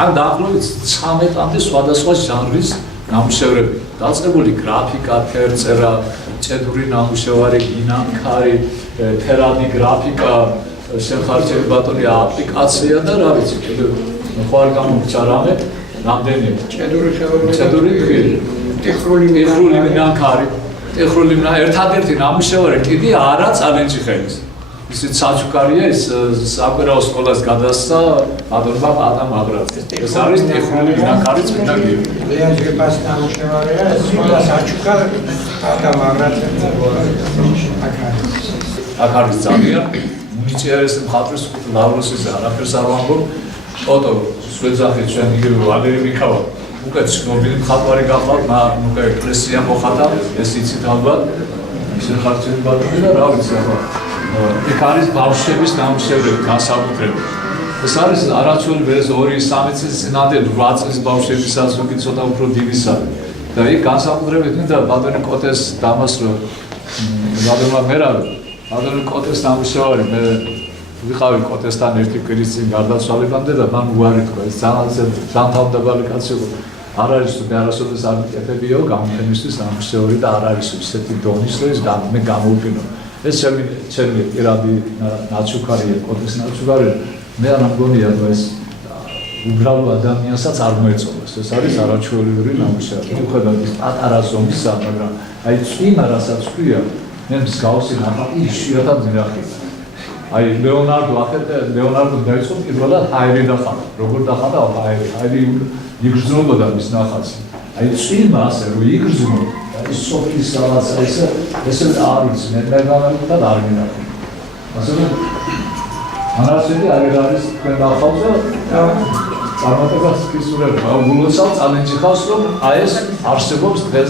ან დაახლოებით 13-მდე სხვადასხვა ჟანრის ნამუშევრები. დაწყებული გრაფიკა, ფერწერა, ჭედური ნამუშევარი, გინამქარი, ფერადი გრაფიკა, შემხარჯები ბატონი აპლიკაცია და რა ვიცი, კიდევ ხო არ გამომრჩა რამე, რამდენია. ჭედური ტეხრული მინანქარი, ტეხრული ერთადერთი ნამუშევარი კიდე არა წალენჯიხელის. ისიც საჩუქარია ის საკვირაო სკოლას გადასცა ბატონმა ადამ აბრაძეს. ეს არის ტეხრული მინანქარი წმინდა გიორგი. ლეანჯგებას ნამუშევარია, სკოლა საჩუქარ ადამ აბრაძეს აქ არის ძალიან მუნიციალის მხატვრის ლავროსის არაფერს არ ვამბობ. ფოტო სვეძახი ჩვენ იგივე ვალერი მიქავა. უკეთ ცნობილი მხატვარი გახლავთ, მაგრამ უკვე ეკლესია მოხატა, ეს იცით ალბათ. შეხარჯები ბატონი და რა ვიცი ახლა. იქ არის ბავშვების ნამუშევრები განსაკუთრებით. ეს არის არაჩვეულებრივი ეს 2-3 წლის წინამდე 8 წლის ბავშვებისაც უკვე ცოტა უფრო დილისა. და იქ განსაკუთრებით მინდა ბატონი კოტეს დამასრო ბატონმა მერავე ბატონი კოტეს ნამუშევარი მე ვიყავი კოტესთან ერთი კვირის წინ გარდაცვალებამდე და მან უარი თქვა ეს ძალიან დამთავრდებელი კაცი იყო. არ არის თუ მე არასოდეს არ მიკეთებიო გამოფენისთვის ნამუშევარი და არ არის ისეთი დონის რომ ის მე გამოვფინო. ეს ჩემი პირადი ნაჩუქარია, კოტის ნაჩუქარია. მე არ მგონია რომ ეს უბრალო ადამიანსაც არ მოეწონოს. ეს არის არაჩვეულებრივი ნამუშევარი. მიუხედავად ის პატარა ზომისა, მაგრამ აი წვიმა რასაც ქვია, მე მსგავსი ნახატი იშვიათად მინახია. აი ლეონარდო დაიწყო პირველად ჰაერი დახატა. როგორ დახატა ჰაერი იგრძნობოდა მის ნახატს. აი წვიმა ასე რომ იგრძნო ის სოფლის რაღაცა ესე არის მე გამარჯვებულად არ მინახია. ასე რომ ანარსები არის თქვენ დახავზე წარმატებას გისურვებ. გულოცავ წალენჯი ხავს რომ აი ეს არსებობს დღეს